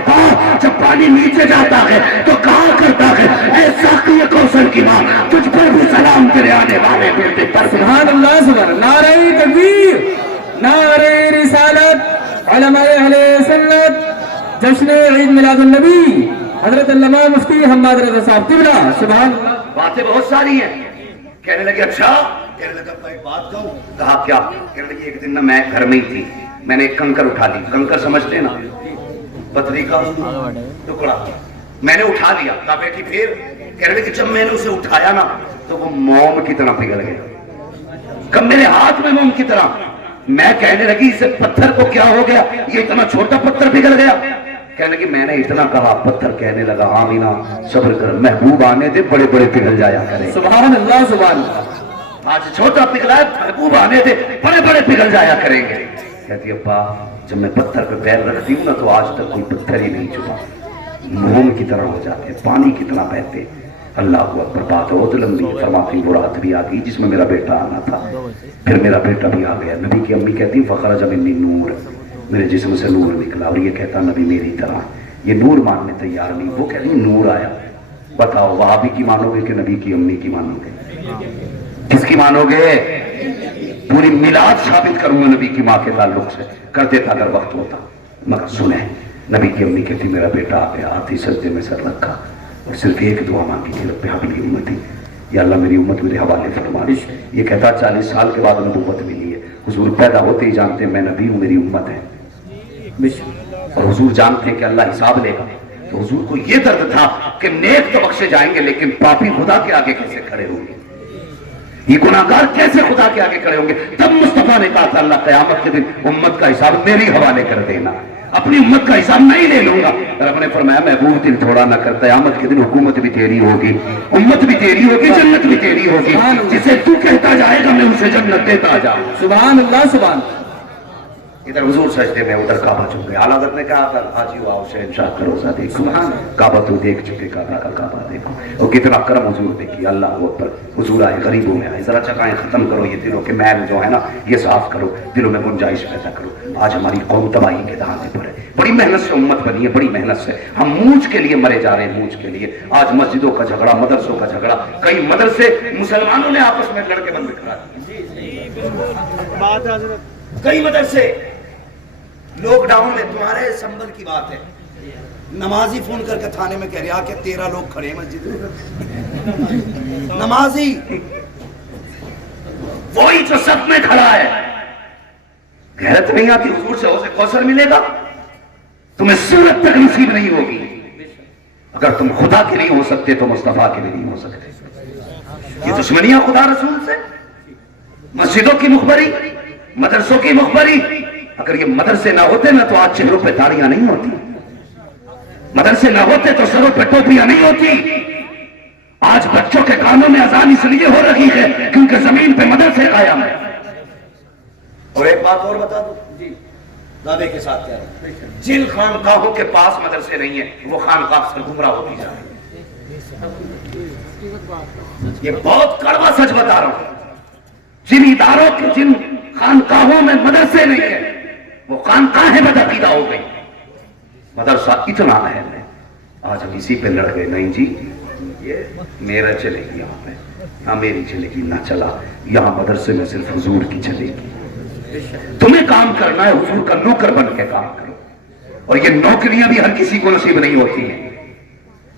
जब पानी नीचे जाता है तो कहा करता है ऐसा कि कौशल की माँ तुझ पर भी सलाम तेरे आने वाले बेटे पर। सुभान अल्लाह, सुभान। नारे तकबीर, नारे रिसालत, उलमाए अहले सुन्नत, जश्न ईद मिलादुन नबी, हजरत अल्लामा मुफ्ती हम्माद रजा साहब तिबला, सुभान अल्लाह। बातें बहुत सारी हैं। कहने लगे अच्छा, कहने लगा मैं एक बात कहूं। कहा क्या? कहने लगी एक दिन ना मैं घर में ही थी, मैंने एक कंकर उठा ली, कंकर समझते ना, पतरी का टुकड़ा, मैंने उठा लिया। कहा बेटी फिर? कहने लगी जब मैंने उसे उठाया ना तो वो मोम की तरह पिघल गया, कब मेरे हाथ में मोम की तरह। मैं कहने लगी इसे पत्थर को क्या हो गया, ये इतना छोटा पत्थर पिघल गया। कहने लगी मैंने इतना कहा, पत्थर कहने लगा आमीना सब्र कर, महबूब आने दे बड़े बड़े पिघल जाया करे। सुभान अल्लाह, सुभान अल्लाह। आज छोटा पिघला है, महबूब आने दे बड़े बड़े पिघल जाया करेंगे। कहती अब्बा जब मैं पत्थर पे पैर रखती हूँ ना तो आज तक कोई पत्थर ही नहीं छुपा, मोम की तरह हो जाते, पानी की तरह बहते। अल्लाह को अकबर, बात बहुत लंबी है। फरमाती वो रात भी आ गई जिसमें मेरा बेटा आना था, फिर मेरा बेटा भी आ गया। नबी की अम्मी कहती फखरज मिन्नी नूर, मेरे जिस्म से नूर निकला। और ये कहता नबी मेरी तरह, ये नूर मानने तैयार नहीं। वो कहती नूर आया। बताओ वहाबी की मानोगे कि नबी की अम्मी की मानोगे? किसकी मानोगे? पूरी मिलाद साबित करूंगा नबी की माँ के ताल्लुक से, कर देता अगर वक्त होता। मगर सुने, नबी की अम्मी कहती मेरा बेटा आ गया, हाथी सजदे में सर रखा और सिर्फ एक दुआ मांगी थी, रब्बे हबली उम्मती, या अल्लाह मेरी उम्मत मेरे हवाले फरमा दे। ये कहता 40 साल के बाद नबूवत मिली है। हुजूर पैदा होते ही जानते हैं मैं नबी हूँ, मेरी उम्मत है, और हुजूर जानते हैं कि अल्लाह हिसाब लेगा। तो हुजूर को ये दर्द था कि नेक तो बख्शे जाएंगे लेकिन पापी खुदा के आगे कैसे खड़े होंगे, ये गुनाहगार कैसे खुदा के आगे खड़े होंगे। तब मुस्तफा ने कहा था अल्लाह क़यामत के दिन उम्मत का हिसाब मेरे हवाले कर देना, अपनी उम्मत का हिसाब नहीं ले लूंगा। रब ने फरमाया महबूब दिल थोड़ा न कर, क़यामत के दिन हुकूमत भी तेरी होगी, उम्मत भी तेरी होगी, जन्नत भी तेरी होगी। जिसे तू कहता जाएगा मैं उसे जन्नत देता जाऊं। सुभान अल्लाह, सुभान। इधर हुजूर सजदे में, उधर काबा चुप गए। आला हज़रत ने कहा अगर हाजी आओ शहंशाह करोज़ा देखो, काबा तो देख चुके, काबा का काबा देखो। और कितना करम हुजूर ने किया, अल्लाह अकबर। हुजूर आए, गरीबों में आए, जरा चकाएं खत्म करो ये दिलों के मैल जो है ना, ये साफ करो, दिलों में गुंजाइश पैदा करो। आज हमारी कौम तबाही के दहाने पर है, बड़ी मेहनत से उम्मत बनी है, बड़ी मेहनत से हम मूंछ के लिए मरे जा रहे हैं, मूंछ के लिए। आज मस्जिदों का झगड़ा, मदरसों का झगड़ा, कई मदरसे मुसलमानों ने आपस में लड़के बंद करा दिए। कई मदरसे लॉकडाउन में, तुम्हारे संबल की बात है, नमाजी फोन करके थाने में कह रहा कि 13 लोग खड़े हैं मस्जिद में। नमाजी वही जो सब में खड़ा है। गैरत नहीं आती हुजूर से उसे कौसर मिलेगा, तुम्हें सूरत तक नसीब नहीं होगी। अगर तुम खुदा के नहीं हो सकते तो मुस्तफा के लिए नहीं हो सकते। ये दुश्मनियां खुदा रसूल से, मस्जिदों की मुखबरी, मदरसों की मुखबरी। अगर ये मदरसे ना होते ना तो आज चेहरों पे ताड़ियां नहीं होती, मदरसे ना होते तो सरों पे टोपियां नहीं होती। आज बच्चों के कानों में अजान इसलिए हो रही है क्योंकि जमीन पे मदरसे कायम है। और एक बात और बता दो जी, दावे के साथ कह रहा हूं, जिन खानकाहों के पास मदरसे नहीं है वो खानकाह से गुमराह होती जा रही है। ये बहुत कड़वा सच बता रहा हूं। जिन इदारों के, जिन खानकाहों में मदरसे नहीं है वो खानकाहें बदअकीदा हो गई। मदरसा इतना अहम है, आज हम इसी पे लड़ गए। नहीं जी, ये मेरा चलेगी, यहाँ पे ना मेरी चलेगी, ना चला यहाँ मदरसे में सिर्फ हुजूर की चलेगी। तुम्हें काम करना है, हुजूर का नौकर बन के काम करो। और ये नौकरियां भी हर किसी को नसीब नहीं होती है,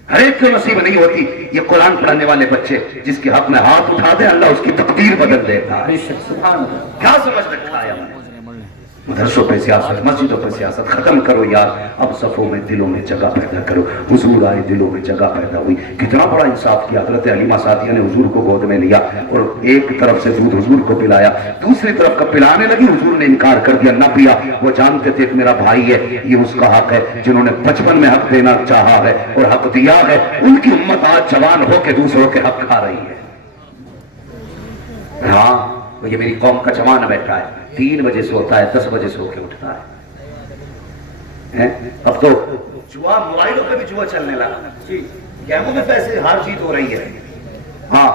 हर एक को नसीब नहीं होती। ये कुरान पढ़ने वाले बच्चे जिसके हक में हाथ उठा दे, अल्लाह उसकी तकदीर बदल देता है। क्या समझ रखा है हमने? मदरसों पे सियासत, मस्जिदों पे सियासत खत्म करो यार। अब सफों में, दिलों में जगह पैदा करो। हुजूर आए, दिलों में जगह पैदा हुई। कितना बड़ा इंसाफ किया। हजरत हलीमा सादिया ने हुजूर को गोद में लिया और एक तरफ से दूध हुजूर को पिलाया, दूसरी तरफ का पिलाने लगी, हुजूर ने इनकार कर दिया, न पिया। वो जानते थे कि मेरा भाई है, ये उसका हक है। जिन्होंने बचपन में हक देना चाहा है और हक दिया है, उनकी उम्मत आज जवान होकर दूसरों के हक खा रही है। हाँ, ये मेरी कौम का जवान बैठा है, 3 बजे सोता है, 10 बजे सो के उठता है। अब तो जुआ, मोबाइलों पे भी जुआ चलने लगा जी, गेमों में पैसे हार जीत हो रही है। हाँ,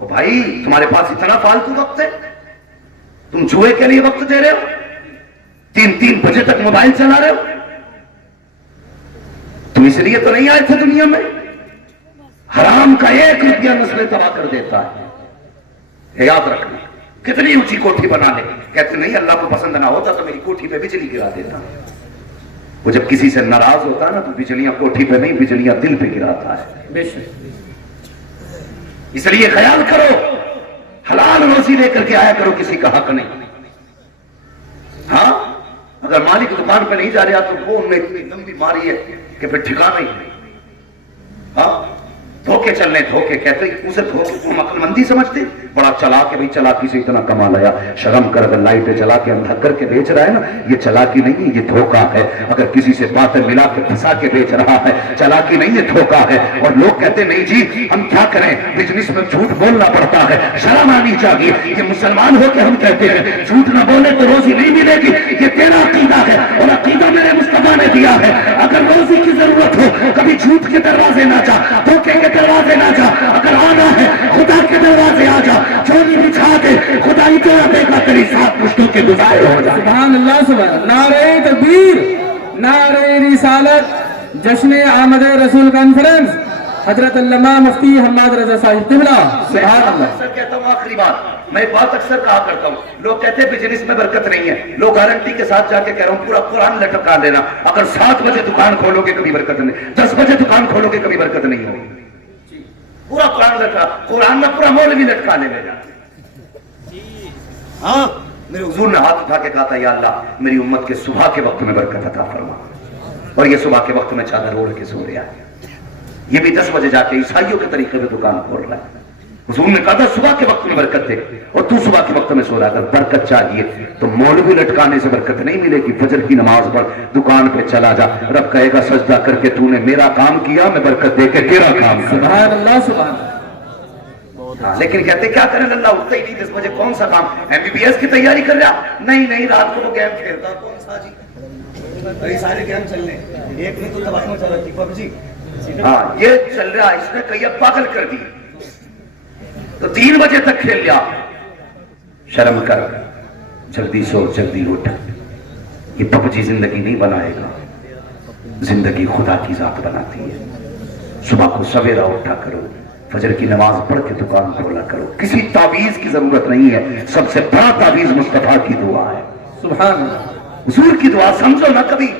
ओ भाई तुम्हारे पास इतना फालतू वक्त है, तुम जुए के लिए वक्त दे रहे हो, 3-3 बजे तक मोबाइल चला रहे हो। तुम इसलिए तो नहीं आए थे दुनिया में। हराम का 1 रुपया नस्लें तबाह कर देता है, याद रखना। कितनी ऊंची कोठी बना ले, कहते नहीं अल्लाह को पसंद ना होता तो मेरी कोठी पे बिजली गिरा देता। वो जब किसी से नाराज होता है ना तो बिजलियां कोठी पे नहीं, बिजलियां दिल पे गिराता है। इसलिए ख्याल करो, हलाल रोजी लेकर के आया करो, किसी का हक नहीं। हाँ, अगर मालिक दुकान पे नहीं जा रहा तो फोन में इतनी लंबी मारी है कि फिर ठिकाना ही नहीं। हाँ, धोखे चलने, धोखे कहते उसे धोखे तुम अक्लमंदी समझते। बड़ा चला के भाई, चलाकी से इतना कमा लिया। शर्म कर, अगर लाइटें जला के अंधा करके बेच रहा है ना, ये चलाकी नहीं है, ये धोखा है। अगर किसी से बातें मिला के फंसा के बेच रहा है, चलाकी नहीं है, धोखा है। और लोग कहते नहीं जी हम क्या करें, बिजनेस में झूठ बोलना पड़ता है, शर्म आनी चाहिए। ये मुसलमान हो के हम कहते हैं झूठ ना बोले तो रोजी नहीं मिलेगी। ये तेरा अकीदा है और अकीदा मेरे मुस्तफा ने दिया है। अगर रोजी की जरूरत हो, कभी झूठ के दरवाजे ना जा, धोखे के दरवाजे ना जा। अगर आना है खुदा के दरवाजे आ जा, चोरी बिछा के खुदा इतना देगा तेरी 7 मुश्तों के गुजारे हो जाए। सुभान अल्लाह, सुभान। नारे तकबीर, नारे रिसालत, जश्न आमद रसूल कॉन्फ्रेंस, हजरत अल्लामा मुफ्ती हम्माद रजा साहिब किबला। सुभान अल्लाह। अक्सर कहता हूँ, आखिरी बात, मैं एक बात अक्सर कहा करता हूँ, लोग कहते हैं बिजनेस में बरकत नहीं है। लोग गारंटी के साथ जाके कह रहा हूँ, पूरा कुरान लटका लेना। अगर 7 बजे दुकान खोलोगे कभी बरकत नहीं, 10 बजे दुकान खोलोगे कभी बरकत नहीं होगी। पूरा कुरान लटका, कुरान में पूरा मौलवी लटका लेगा। हाँ, मेरे हुजूर ने हाथ उठा के कहा था, या अल्लाह मेरी उम्मत के सुबह के वक्त में बरकत अता फरमा। और ये सुबह के वक्त में चादर ओढ़ के सो रहा है। ये भी 10 बजे जाके ईसाइयों के तरीके पे दुकान खोल रहा है। हुजूर ने कहा था सुबह के वक्त में बरकत दे, और तू सुबह के वक्त में सो रहा है। अगर बरकत चाहिए तो मौलवी लटकाने से बरकत नहीं मिलेगी। फजर की नमाज पढ़, दुकान पे चला जा, रब कहेगा सजदा करके तूने मेरा काम किया, मैं बरकत दे के तेरा काम किया। सुभान अल्लाह, सुभान। ہاں لیکن کہتے کیا کریں اللہ اٹھتا ہی نہیں 10 بجے کون سا کام MBBS کی تیاری کر رہا نہیں رات کو وہ گیم کھیلتا کون سا جی ارے سارے گیم چل رہے ہیں ایک نہیں تو تباہ میں چل رہا تھی PUBG ہاں یہ چل رہا اس نے کئی اب پاگل کر دی تو 3 بجے تک کھیل لیا شرم کر جلدی سو جلدی اٹھ یہ PUBG زندگی نہیں بنائے گا زندگی خدا کی ذات بناتی ہے صبح کو سویرا اٹھا کرو فجر کی نماز پڑھ کے دکان کھولا کرو کسی تعویذ کی ضرورت نہیں ہے سب سے بڑا تعویذ مصطفیٰ کی دعا ہے سبحان اللہ حضور کی دعا سمجھو نہ کبھی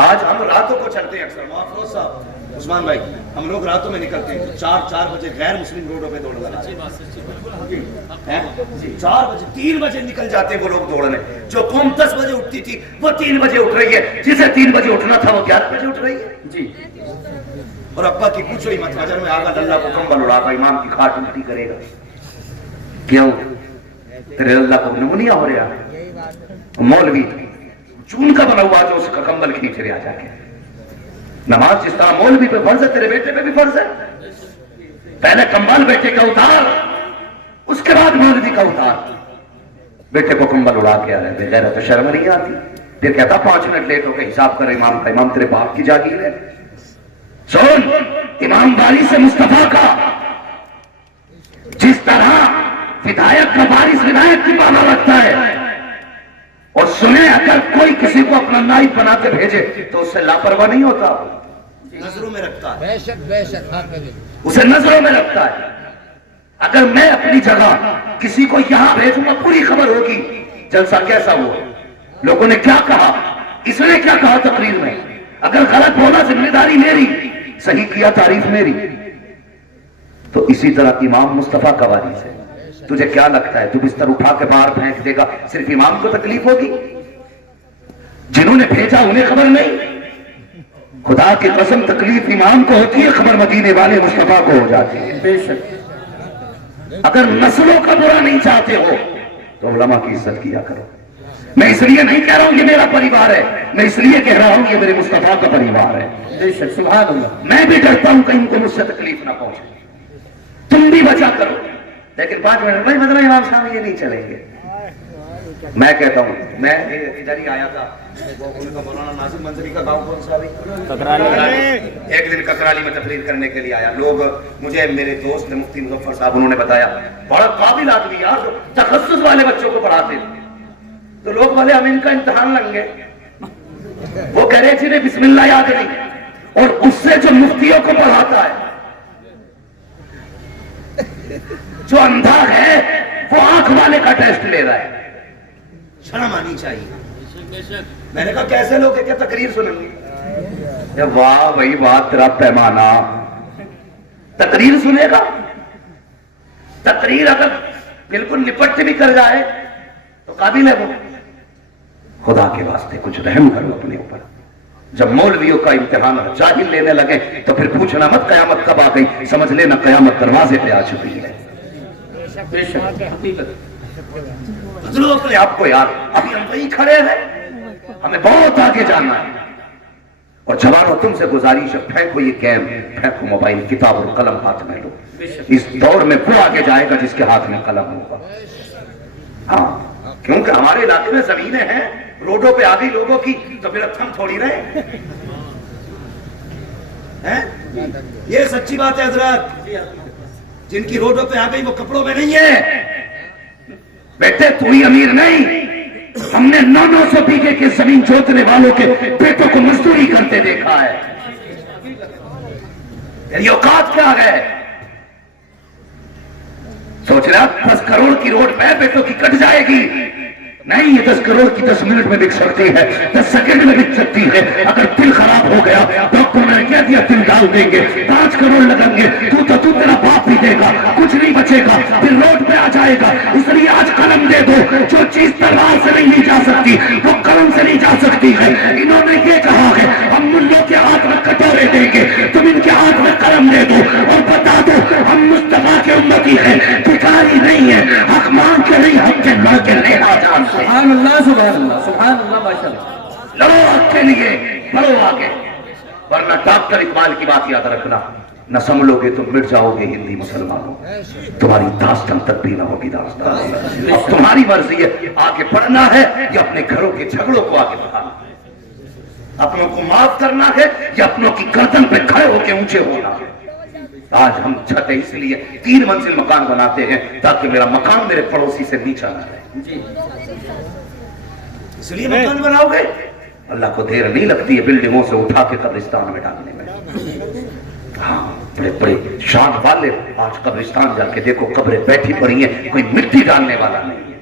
آج ہم راتوں کو چلتے ہیں اکثر محفوظ صاحب عثمان بھائی ہم لوگ راتوں میں نکلتے ہیں 4 بجے غیر مسلم روڈوں پہ دوڑ لگا 4 بجے 3 بجے نکل جاتے ہیں وہ لوگ دوڑنے جو قوم 10 بجے اٹھتی تھی وہ 3 بجے اٹھ رہی ہے جسے 3 بجے اٹھنا تھا وہ 11 بجے اٹھ رہی ہے جی اور ابا کی پوچھو ہی مت فجر میں آگا اللہ کو کمبل اڑا کر امام کی کھاٹ الٹی کرے گا کیوں تیرے اللہ کو نمونیا ہو رہا ہے مولوی چون کا بنا ہوا جو اس کا کمبل کھینچ رہا جا کے نماز جس طرح مولوی پہ فرض ہے تیرے بیٹے پہ بھی فرض ہے پہلے کمبل بیٹے کا اتار اس کے بعد مولوی کا اتار بیٹے کو کمبل اڑا کے آ رہے تھے غیرت تو شرم نہیں آتی پھر کہتا 5 منٹ لیٹ ہو کے حساب کر امام کا امام تیرے باپ کی جاگیر ہے سن امام باری سے مصطفیٰ کا جس طرح ہدایت کا بارش ہدایت کی مانا رکھتا ہے اور سنے اگر کوئی کسی کو اپنا نائب بنا کے بھیجے تو اس سے لاپرواہ نہیں ہوتا نظروں میں رکھتا ہے بے شک اسے نظروں میں رکھتا ہے اگر میں اپنی جگہ کسی کو یہاں بھیجوں گا پوری خبر ہوگی جلسہ کیسا ہوا لوگوں نے کیا کہا اس نے کیا کہا تقریر میں اگر غلط ہونا ذمہ داری میری صحیح کیا تعریف میری تو اسی طرح امام مصطفیٰ کا وارث ہے تجھے کیا لگتا ہے تو بستر اٹھا کے باہر پھینک دے گا صرف امام کو تکلیف ہوگی جنہوں نے بھیجا انہیں خبر نہیں خدا کی قسم تکلیف امام کو ہوتی ہے خبر مدینے والے مصطفیٰ کو ہو جاتی ہے بے شک اگر نسلوں کا برا نہیں چاہتے ہو تو علماء کی عزت کیا کرو میں اس لیے نہیں کہہ رہا ہوں یہ میرا پریوار ہے میں اس لیے کہہ رہا ہوں یہ میرے مصطفیٰ کا پریوار ہے بے شک سبحان اللہ میں بھی ڈرتا ہوں کہیں کو مجھ سے تکلیف نہ پہنچے تم بھی بچا کرو لیکن 5 منٹ میں مطلب امام صاحب یہ نہیں چلیں گے میں کہتا ہوں میں ادھر ہی آیا تھا ان کا مولانا ناظم منظری کا گاؤں کون سا ایک دن ککرالی میں تقریر کرنے کے لیے آیا لوگ مجھے میرے دوست مفتی مظفر صاحب انہوں نے بتایا بڑا قابل آدمی یار تخصص والے بچوں کو پڑھاتے تو لوگ والے ہم ان کا امتحان لیں گے وہ کہہ رہے جنہیں بسم اللہ یاد نہیں اور اس سے جو مفتیوں کو پڑھاتا ہے جو اندھا ہے وہ آنکھ والے کا ٹیسٹ لے رہا ہے شرم آنی چاہیے میں نے کہا کیسے لوگ کیا تقریر سنیں گے واہ بھائی واہ تیرا پیمانہ تقریر سنے گا تقریر اگر بالکل لپٹ بھی کر جائے تو قابل ہے وہ خدا کے واسطے کچھ رحم کرو اپنے اوپر جب مولویوں کا امتحان جاہل لینے لگے تو پھر پوچھنا مت قیامت کب آ گئی سمجھ لینا قیامت دروازے پہ آ چکی ہے بدلو اپنے آپ کو یار ابھی ہم وہی کھڑے ہیں ہمیں بہت آگے جانا ہے اور جوانوں تم سے گزارش ہے پھینکو یہ گیم پھینکو موبائل کتاب اور قلم ہاتھ میں لو اس دور میں وہ آگے جائے گا جس کے ہاتھ میں قلم ہوگا ہاں کیونکہ ہمارے علاقے میں زمینیں ہیں روڈوں پہ آگئی لوگوں کی تو پھر اب ہم تھوڑی رہے یہ سچی بات ہے حضرات جن کی روڈوں پہ آگئی وہ کپڑوں میں نہیں ہے بیٹے تو ہی امیر نہیں ہم نے 900 بیگھے کے زمین جوتنے والوں کے بیٹوں کو مزدوری کرتے دیکھا ہے تیری اوقات کیا ہے سوچ رہا 10 کروڑ کی روڈ پہ بیٹوں کی کٹ جائے گی نہیں یہ 10 کروڑ کی 10 منٹ میں بک سکتی ہے 10 سیکنڈ میں بک سکتی ہے اگر دل خراب ہو گیا ڈاکٹر نے کہہ دیا دل ڈال دیں گے 5 کروڑ لگیں گے تو تیرا باپ بھی دے گا کچھ نہیں بچے گا پھر روڈ پہ آ جائے گا اس لیے آج قلم دے دو جو چیز تلوار سے نہیں لی جا سکتی وہ قلم سے نہیں جا سکتی ہے انہوں نے یہ کہا ہے ہم ملوں کے ہاتھ میں کٹورے دیں گے تم ان کے ہاتھ میں قلم دے دو اور بتا دو ہم مصطفیٰ کے امتی ہیں بھکاری نہیں ہے حق مانگ کے نہیں حق کے لا کے لینا جان سبحان اللہ سبحان اللہ ماشاءاللہ لو حق کے لیے بڑھو آگے ورنہ ڈاکٹر اقبال کی بات یاد رکھنا न संभलोगे तो मिट जाओगे हिंदी मुसलमानों, तुम्हारी दास्तान तक भी ना होगी दास्तान। अब तुम्हारी मर्जी है, आगे बढ़ना है या अपने घरों के झगड़ों को आगे बढ़ाना है, अपनों को माफ करना है या अपनों की गर्दन पे खड़े होकर ऊंचे होना है। आज हम छत इसलिए 3 मंजिल मकान बनाते हैं ताकि मेरा मकान मेरे पड़ोसी से नीचा न रहे, इसलिए मकान बनाओगे। अल्लाह को देर नहीं लगती है बिल्डिंगों से उठा के कब्रिस्तान में डालने में। हाँ, बड़े बड़े शान वाले आज कब्रिस्तान जाके देखो, कब्रें बैठी पड़ी हैं, कोई मिट्टी डालने वाला नहीं है।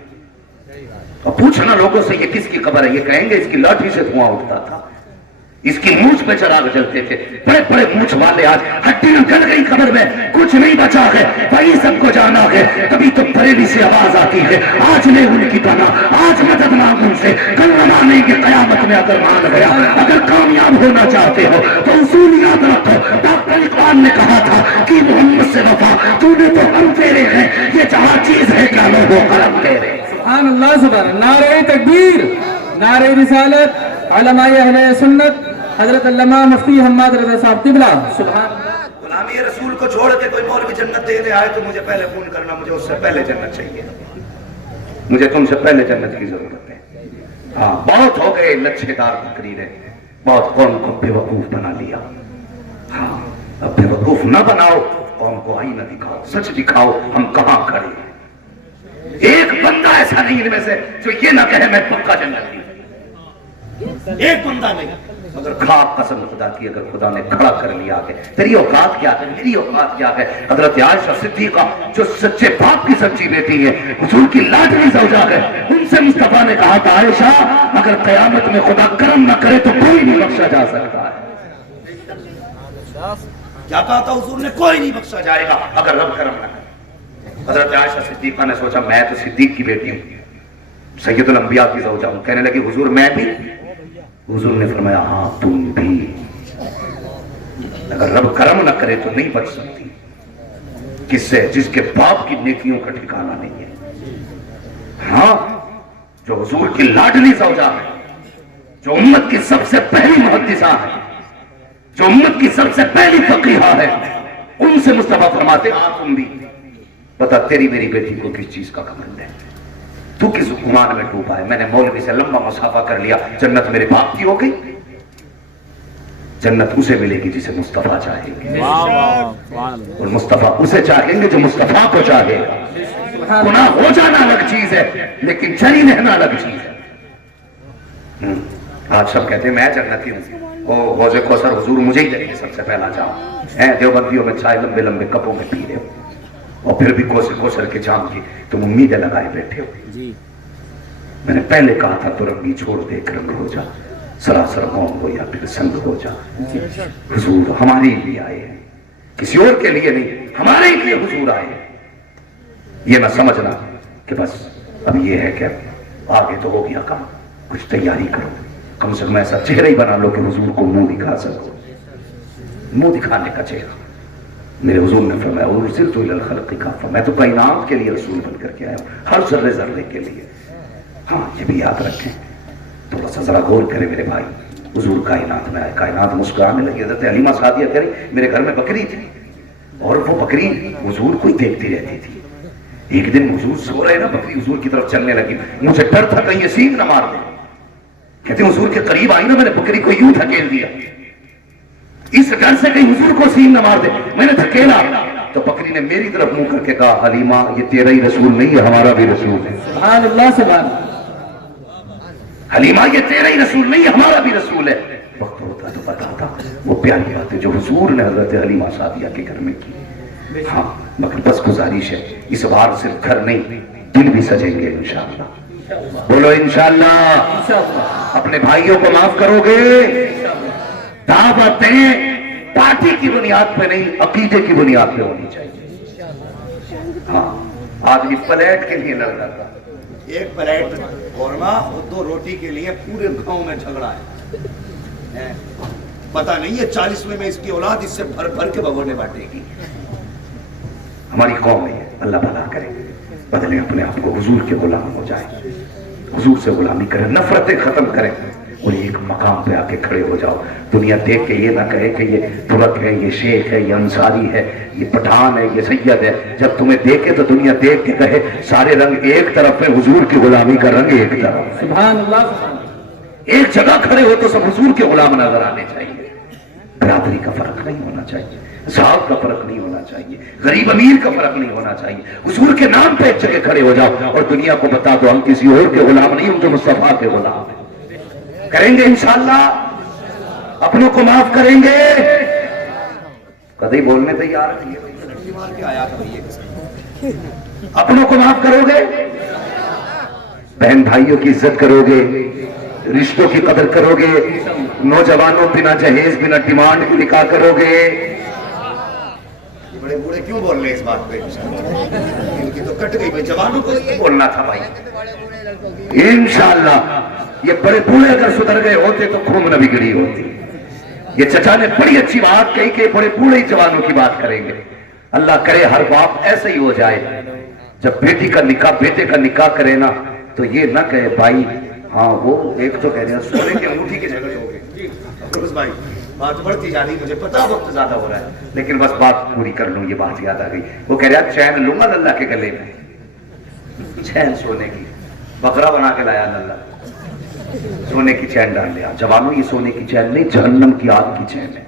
और पूछना लोगों से ये किसकी कब्र है, ये कहेंगे इसकी लाठी से धुआं उठता था, इसकी मूछ पे चराग जलते थे। बड़े बड़े मूछ वाले आज हड्डियां गल गई कब्र में, कुछ नहीं बचा है, वही सबको जाना है। तभी तो बरेली से आवाज आती है, आज ले उनकी पनाह, आज मदद मांग उनसे, कल मानेंगे कयामत में अगर मान गया। अगर कामयाब होना चाहते हो तो उसूल याद रखो। डॉक्टर इकबाल ने कहा था कि मोहम्मद से वफा, तूने तो हम तेरे हैं, ये जहां चीज है क्या लोगों कलम तेरे। सुभान अल्लाह, सुभान। नारे तकबीर, नारे रिसालत, उलमाए अहले सुन्नत, हजरत अल्लामा मुफ्ती हम्माद रजा साहब क़िबला। सुभान। गुलामी रसूल को छोड़ के कोई मौलवी जन्नत देने आए तो मुझे पहले फोन करना, मुझे उससे पहले जन्नत चाहिए, मुझे तुमसे पहले जन्नत की जरूरत है। हाँ, बहुत हो गए लच्छेदार तकरीरें, बहुत कौम को बेवकूफ बना लिया। हाँ, अब बेवकूफ न बनाओ, कौम को आईना दिखाओ, सच दिखाओ हम कहां खड़े हैं। एक बंदा ऐसा नहीं इनमें से जो ये ना कहे मैं पक्का जन्नती, एक बंदा नहीं। अगर खाक कसम खुदा की, अगर खुदा ने खड़ा कर लिया है, तेरी औकात क्या है, मेरी औकात क्या है। हजरत आयशा सिद्दीका जो सच्चे बाप की सच्ची बेटी है, हुजूर की लाडली ज़ौजा है, उनसे मुस्तफा ने कहा था आयशा अगर कयामत में खुदा करम न करे तो कोई नहीं बख्शा जा सकता है। क्या कहा था हुजूर ने, कोई नहीं बख्शा जाएगा अगर रब करम न करे। हजरत आयशा सिद्दीका ने सोचा मैं तो सिद्दीक की बेटी हूँ, सैयदुल अंबिया की ज़ौजा हूँ। कहने लगी हुजूर मैं भी। हुजूर ने फरमाया हाँ तुम भी, अगर रब करम न करे तो नहीं बच सकती। किससे? जिसके बाप की नेकियों का ठिकाना नहीं है। हाँ, जो हुजूर की लाडली ज़ौजा है, जो उम्मत की सबसे पहली मुहद्दिसा है, जो उम्मत की सबसे पहली फकीहा है, उनसे मुस्तफा फरमाते हाँ तुम भी। बता तेरी मेरी बेटी को किस चीज का घमंड है, तू किस गुमान में डूबा है। मैंने मौलवी से लंबा मुसाफा कर लिया, जन्नत मेरे बाप की हो गई। जन्नत उसे मिलेगी जिसे मुस्तफा चाहेंगे, और मुस्तफा उसे चाहेंगे जो मुस्तफा को चाहेगा। गुनाह हो जाना अलग चीज है, लेकिन जरी रहना अलग चीज है। आज सब कहते हैं मैं जन्नती हूँ, ओ गौज़े कौसर हुजूर मुझे ही देंगे सबसे पहला जाओ। है देवबंदियों में चाय लंबे लंबे कपों में पी रहे हो, और फिर भी कौसर के जाम की तुम उम्मीदें लगाए बैठे हो। मैंने पहले कहा था तो रंगी छोड़ दे एक रंग हो जा, सरासर कौन हो या फिर संग हो जा। हुजूर हमारे लिए आए हैं, किसी और के लिए नहीं, हमारे लिए हुजूर आए हैं। ये ना समझना कि बस अब ये है कि आगे तो हो गया काम, कुछ तैयारी करो, कम से कम ऐसा चेहरा ही बना लो कि हुजूर को मुंह दिखा सको। मुंह दिखाने का चेहरा। मेरे हुजूर ने फरमाया उर्सिलतु इलल खल्क़ि काफ़ा, मैं तो कायनात के लिए रसूल बन करके आया हूँ, हर जर्रे जर्रे के लिए। हाँ, ये भी याद रखें, थोड़ा सा जरा गौर करें मेरे भाई। हुजूर कायनात में आए, कायनात मुस्कुराने लगी। हज़रत हलीमा सादिया कह रही मेरे घर में बकरी थी, और वो बकरी हुजूर को ही देखती रहती थी। एक दिन हुजूर सो रहे ना, बकरी हुजूर की तरफ चलने लगी, मुझे डर था कहीं ये सींग न मार दे। कहते हुजूर के करीब आई ना, मैंने बकरी को यूं धकेल दिया, इस डर से कहीं हुजूर को सींग न मार दे। मैंने धकेला तो बकरी ने मेरी तरफ मुंह करके कहा हलीमा ये तेरा ही रसूल नहीं है, हमारा भी रसूल है। सुभान अल्लाह, सुभान। हलीमा ये तेरा ही रसूल नहीं है, हमारा भी रसूल है। वक्त होता तो बताता वो प्यारी बातें जो हुजूर ने हजरत हलीमा सादिया के घर में की। हाँ, मगर बस गुजारिश है, इस बार सिर्फ घर नहीं दिल भी सजेंगे इंशाअल्लाह। बोलो इंशाअल्लाह। अपने भाइयों को माफ करोगे। दावतें पार्टी की बुनियाद पे नहीं, अकीदे की बुनियाद पे होनी चाहिए। हाँ, आदमी प्लेट के लिए लड़ रहा था, एक प्लेट कौरमा और 2 रोटी के लिए पूरे गांव में झगड़ा है। पता नहीं है 40वें में इसकी औलाद इससे भर भर के भगोने बांटेगी। हमारी कौम है, अल्लाह भला करे, बदले अपने आप को हुजूर के गुलाम हो जाए, हुजूर से गुलामी करें, नफरतें खत्म करें, और एक एक मकाम पे आके खड़े हो जाओ, दुनिया देख के ये ना कहे कि ये तुरक है, ये शेख है, ये अंसारी है, ये पठान है, ये सैयद है। जब तुम्हें देखे तो दुनिया देख के कहे सारे रंग एक तरफ है, हुजूर की गुलामी का रंग एक तरफ। सुभान अल्लाह। एक जगह खड़े हो तो सब हुजूर के गुलाम नजर आने चाहिए। बराबरी का फर्क नहीं होना चाहिए, साहब का फर्क नहीं होना चाहिए, गरीब अमीर का फर्क नहीं होना चाहिए। हुजूर के नाम पे एक जगह खड़े हो जाओ और दुनिया को बता दो हम किसी और के गुलाम नहीं, हम तो मुस्तफा के गुलाम हैं। करेंगे इंशाअल्लाह, अपनों को माफ करेंगे। कभी बोलने तैयार नहीं है, अपनों को माफ करोगे, बहन भाइयों की इज्जत करोगे, रिश्तों की कदर करोगे, नौजवानों बिना जहेज बिना डिमांड के निकाह करोगे। बड़े बूढ़े क्यों बोल रहे हैं इस बात पे? इनकी तो कट गई भाई, जवानों को बोलना था भाई। इंशाअल्लाह ये बड़े बूढ़े अगर सुधर गए होते तो खूब न बिगड़ी होती। ये चचा ने बड़ी अच्छी बात कही कि बड़े बूढ़े जवानों की बात करेंगे। अल्लाह करे हर बाप ऐसे ही हो जाए, जब बेटी का निकाह बेटे का निकाह करे ना तो ये ना कहे भाई हाँ वो एक तो कह रहे हैं सोने की अंगूठी की जगह हो गई। बस भाई बात बढ़ती जा रही, मुझे पता वक्त ज्यादा हो रहा है, लेकिन बस बात पूरी कर लूं, ये बात याद आ गई। वो कह रहा चैन लूंगा लल्ला के गले में, चैन सोने की, बकरा बना के लाया लल्ला, सोने की चैन डाल लिया। जवानों ये सोने की चैन नहीं, जहन्नम की आग की चैन है।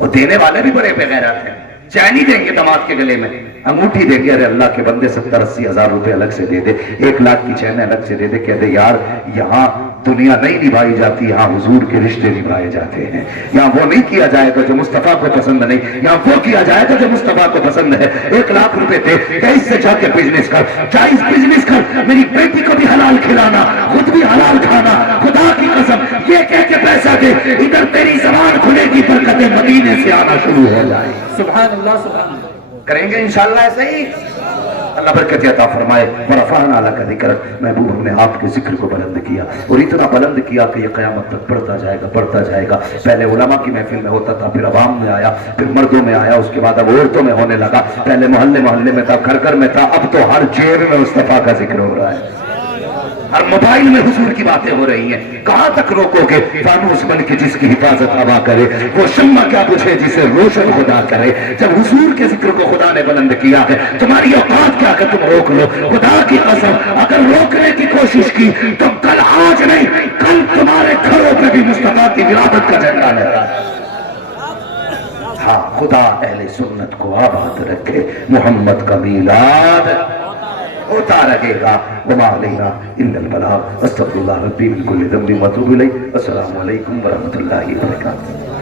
और देने वाले भी बड़े बेगैरत हैं, चैन ही देंगे दामाद के गले में, अंगूठी देंगे। अरे अल्लाह के बंदे 70-80 हजार रुपए अलग से दे दे, 1 लाख की चैन अलग से दे दे, कहते यार यहाँ दुनिया नहीं निभाई जाती, यहाँ हुजूर के रिश्ते निभाए जाते हैं। यहाँ वो नहीं किया जाएगा जो मुस्तफा को पसंद नहीं, यहाँ वो किया जाएगा जो मुस्तफा को पसंद है। 1 लाख रुपए दे, इससे जाके बिजनेस कर, जायज बिजनेस कर, मेरी बेटी को भी हलाल खिलाना, खुद भी हलाल खाना, खुदा की कसम ये कह के पैसा दे, इधर तेरी जबान खुलेगी, बरकतें मदीने से आना शुरू हो जाए। सुभान अल्लाह, सुभान अल्लाह। करेंगे इंशाअल्लाह ऐसे ही, अल्लाह बरकत अता फरमाए। वरफ़अना लका ज़िक्र, महबूब हमने आपके जिक्र को बुलंद किया और इतना बुलंद किया कि ये क़यामत तक बढ़ता जाएगा, बढ़ता जाएगा। पहले उलमा की महफिल में होता था, फिर अवाम में आया, फिर मर्दों में आया, उसके बाद अब औरतों में होने लगा। पहले मोहल्ले मोहल्ले में था, घर घर में था, अब तो हर जेब में मुस्तफा का जिक्र हो रहा है, हर मोबाइल में हुजूर की बातें हो रही हैं। कहां तक रोकोगे? फानूस बन के जिसकी हिफाजत हवा करे, वो शम्मा क्या बुझे जिसे रोशन खुदा करे। जब हुजूर के जिक्र को खुदा ने बुलंद किया है, तुम्हारी औकात क्या कि तुम रोक लो? खुदा की कसम अगर रोकने की कोशिश की तो कल, आज नहीं कल तुम्हारे घरों पे भी मुस्तफा की विरासत का झंडा लहरा। हाँ, खुदा अहले सुन्नत को आबाद रखे, मोहम्मद का मीलाद होता रहेगा। वमा अलैना इल्लल बलाग। अस्तगफिरुल्लाह रब्बी मिन कुल्ली ज़ंबिन व अतूबु इलैह। अस्सलामु अलैकुम व रहमतुल्लाहि व बरकातुहू।